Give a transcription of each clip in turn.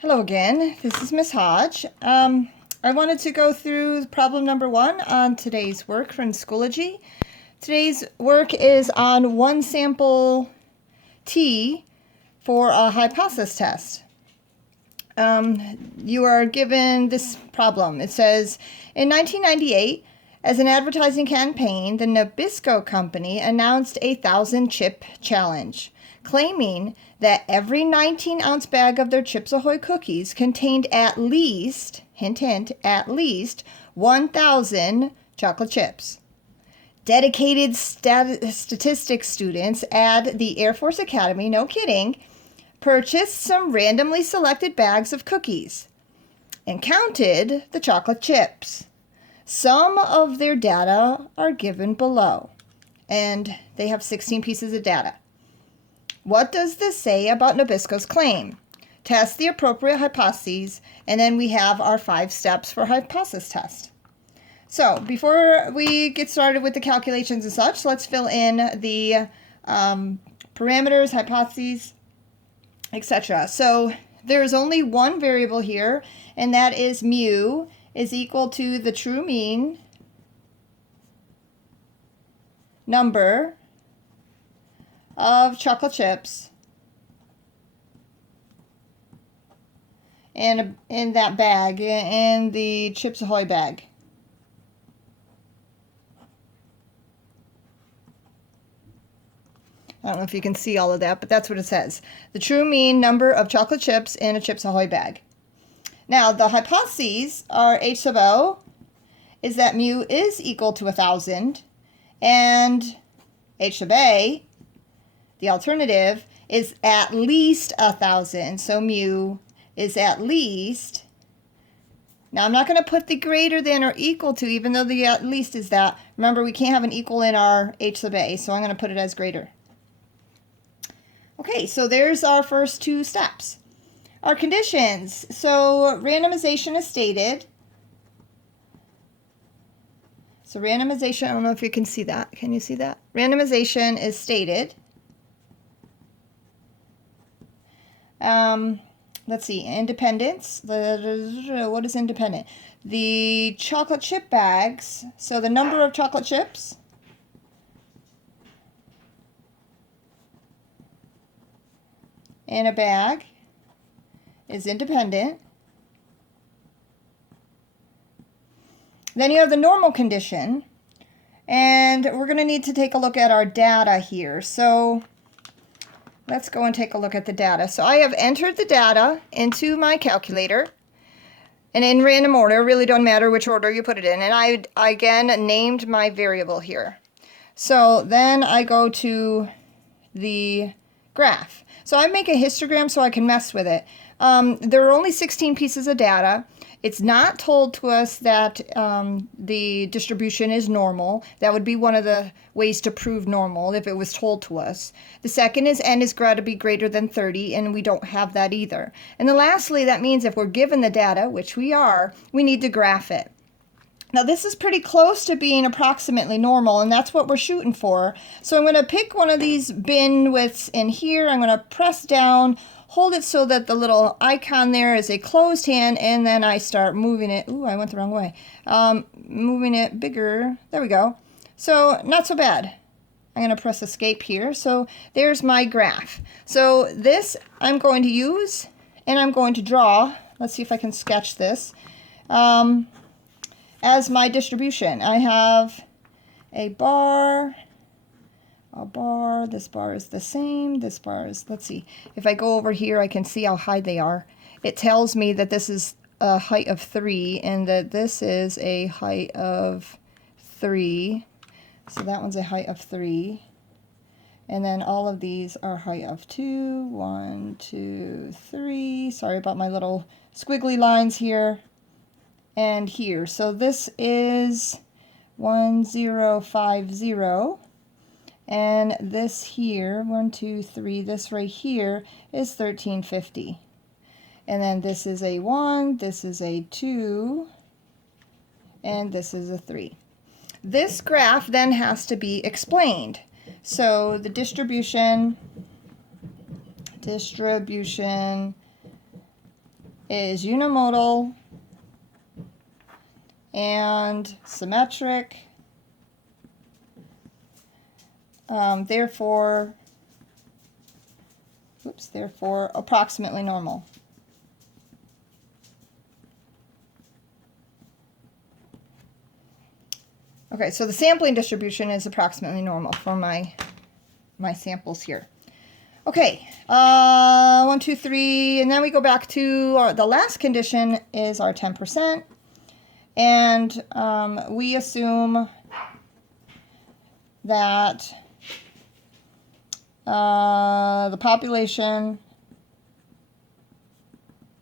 Hello again, this is Miss Hodge. I wanted to go through problem number 1 on today's work from Schoology. Today's work is on one sample T for a hypothesis test. You are given this problem. It says, in 1998, as an advertising campaign, the Nabisco company announced a 1,000-chip challenge, claiming that every 19-ounce bag of their Chips Ahoy cookies contained at least, hint, hint, at least 1,000 chocolate chips. Dedicated statistics students at the Air Force Academy, no kidding, purchased some randomly selected bags of cookies and counted the chocolate chips. Some of their data are given below, and they have 16 pieces of data. What does this say about Nabisco's claim? Test the appropriate hypotheses, and then we have our 5 steps for hypothesis test. So before we get started with the calculations and such, let's fill in the parameters, hypotheses, etc. So there's only one variable here, and that is mu is equal to the true mean number of chocolate chips in that bag, in the Chips Ahoy bag. I don't know if you can see all of that, but that's what it says. The true mean number of chocolate chips in a Chips Ahoy bag. Now, the hypotheses are H sub O is that mu is equal to 1,000, and H sub A, the alternative, is at least 1,000. So mu is at least. Now, I'm not going to put the greater than or equal to, even though the at least is that. Remember, we can't have an equal in our H sub A, so I'm going to put it as greater. Okay, so there's our first 2 steps. Our conditions. So randomization is stated. So randomization, I don't know if you can see that. Can you see that? Randomization is stated. Let's see, independence. What is independent? The chocolate chip bags. So the number of chocolate chips in a bag is independent. Then you have the normal condition, and we're going to need to take a look at our data here. So let's go and take a look at the data. So I have entered the data into my calculator, and in random order, really don't matter which order you put it in, and I again named my variable here. So then I go to the graph. So I make a histogram so I can mess with it. There are only 16 pieces of data. It's not told to us that the distribution is normal. That would be one of the ways to prove normal if it was told to us. The second is n is got to be greater than 30, and we don't have that either. And then lastly, that means if we're given the data, which we are, we need to graph it. Now this is pretty close to being approximately normal, and that's what we're shooting for. So I'm going to pick one of these bin widths in here. I'm going to press down, hold it so that the little icon there is a closed hand, and then I start moving it. Ooh, I went the wrong way. Moving it bigger. There we go. So not so bad. I'm going to press escape here. So there's my graph. So this I'm going to use, and I'm going to draw. Let's see if I can sketch this. As my distribution, I have a bar, this bar is the same, this bar is, let's see, if I go over here, I can see how high they are. It tells me that this is a height of 3 and that this is a height of 3. So that one's a height of 3. And then all of these are height of 2, 1, 2, 3. Sorry about my little squiggly lines here. And here, so this is 1050, and this here, 1, 2, 3, this right here is 1350. And then this is a 1, this is a 2, and this is a 3. This graph then has to be explained. So the distribution is unimodal and symmetric, therefore approximately normal. Okay, so the sampling distribution is approximately normal for my samples here. Okay, 1, 2, 3, and then we go back to the last condition is our 10%, and we assume that the population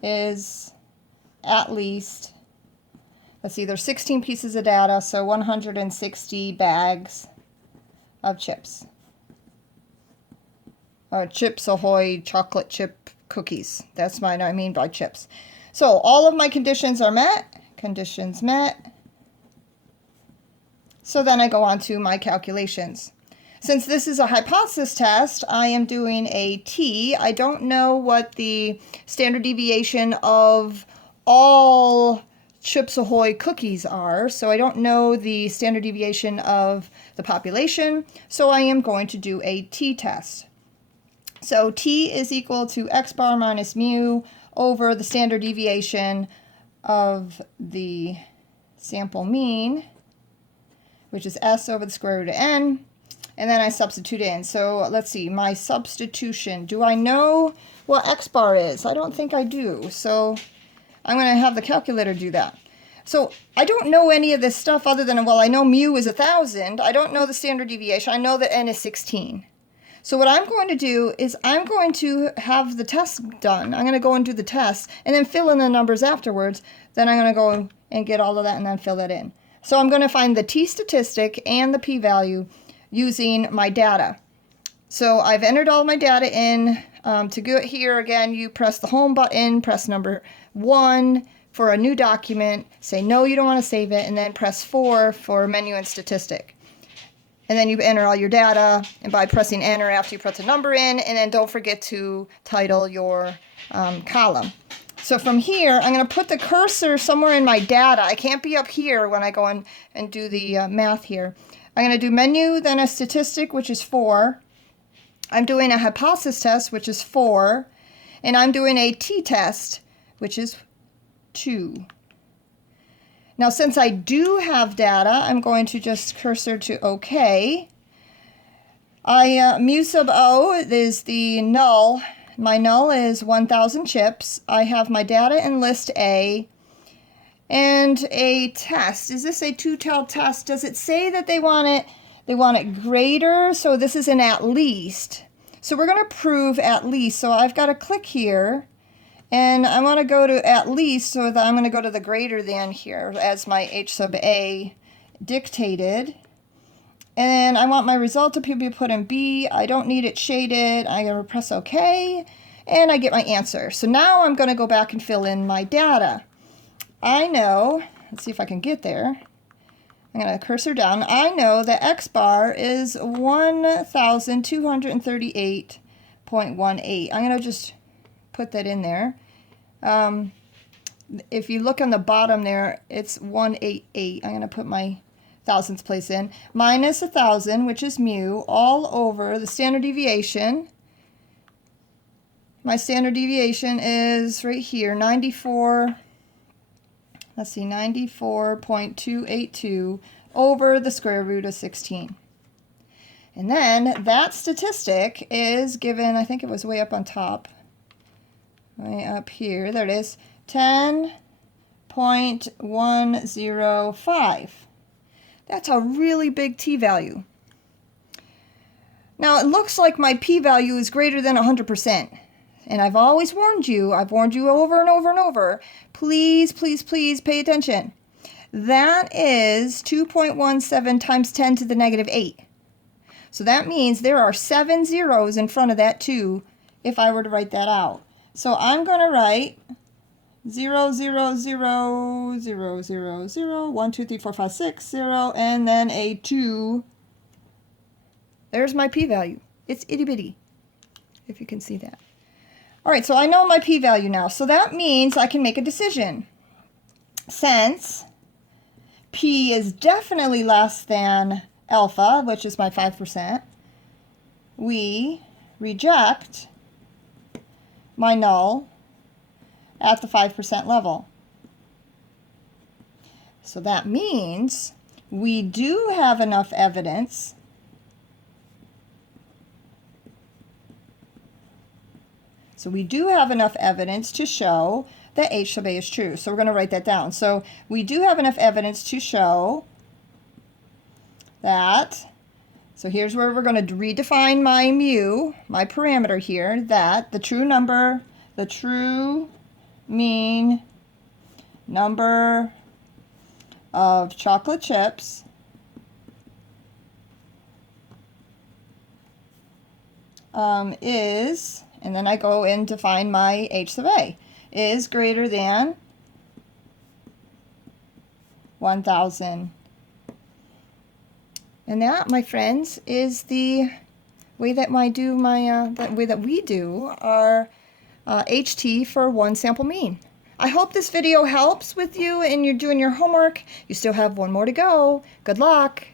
is at least, let's see, there's 16 pieces of data, so 160 bags of chips. Or Chips Ahoy chocolate chip cookies. That's what I mean by chips. So all of my conditions are met. Conditions met. So then I go on to my calculations. Since this is a hypothesis test, I am doing a t. I don't know what the standard deviation of all Chips Ahoy cookies are, so I don't know the standard deviation of the population, so I am going to do a t-test. So t is equal to x bar minus mu over the standard deviation of the sample mean, which is s over the square root of n, and then I substitute in. So let's see, my substitution. Do I know what x bar is? I don't think I do, so I'm going to have the calculator do that. So I don't know any of this stuff other than, well, I know mu is 1,000. I don't know the standard deviation. I know that n is 16. So what I'm going to do is I'm going to have the test done. I'm going to go and do the test and then fill in the numbers afterwards. Then I'm going to go and get all of that and then fill that in. So I'm going to find the t-statistic and the p-value using my data. So I've entered all my data in. To go here again, you press the home button, press number 1 for a new document, say no, you don't want to save it, and then press 4 for menu and statistic. And then you enter all your data, and by pressing enter after you put the number in, and then don't forget to title your column. So from here, I'm going to put the cursor somewhere in my data. I can't be up here when I go in and do the math here. I'm going to do menu, then a statistic, which is 4. I'm doing a hypothesis test, which is 4. And I'm doing a t-test, which is 2. Now, since I do have data, I'm going to just cursor to OK. Mu sub O is the null. My null is 1,000 chips. I have my data in list A. And a test. Is this a two-tailed test? Does it say that they want it greater? So this is an at least. So we're going to prove at least. So I've got to click here. And I want to go to at least, so that I'm going to go to the greater than here as my H sub A dictated. And I want my result to be put in B. I don't need it shaded. I'm going to press OK, and I get my answer. So now I'm going to go back and fill in my data. I know, let's see if I can get there. I'm going to cursor down. I know that X bar is 1,238.18. I'm going to just put that in there. If you look on the bottom there, it's 188. I'm going to put my thousandths place in. Minus 1,000, which is mu, all over the standard deviation. My standard deviation is right here, 94. Let's see, 94.282 over the square root of 16. And then that statistic is given, I think it was way up on top. Way up here, there it is, 10.105. That's a really big t-value. Now it looks like my p-value is greater than 100%. And I've always warned you, I've warned you over and over and over, please, please, please pay attention. That is 2.17 times 10 to the negative 8. So that means there are 7 zeros in front of that 2 if I were to write that out. So I'm going to write 0, 0, 0, 0, 0, 0, 1, 2, 3, 4, 5, 6, 0, and then a 2. There's my p-value. It's itty-bitty, if you can see that. All right, so I know my p-value now. So that means I can make a decision. Since p is definitely less than alpha, which is my 5%, we reject my null at the 5% level. So that means we do have enough evidence to show that H sub A is true. So we're going to write that down. So we do have enough evidence to show that, so here's where we're going to redefine my mu, my parameter here, that the true mean number of chocolate chips is, and then I go in to find my H sub A, is greater than 1,000. And that, my friends, is the way that we do our HT for one sample mean. I hope this video helps with you and you're doing your homework. You still have one more to go. Good luck.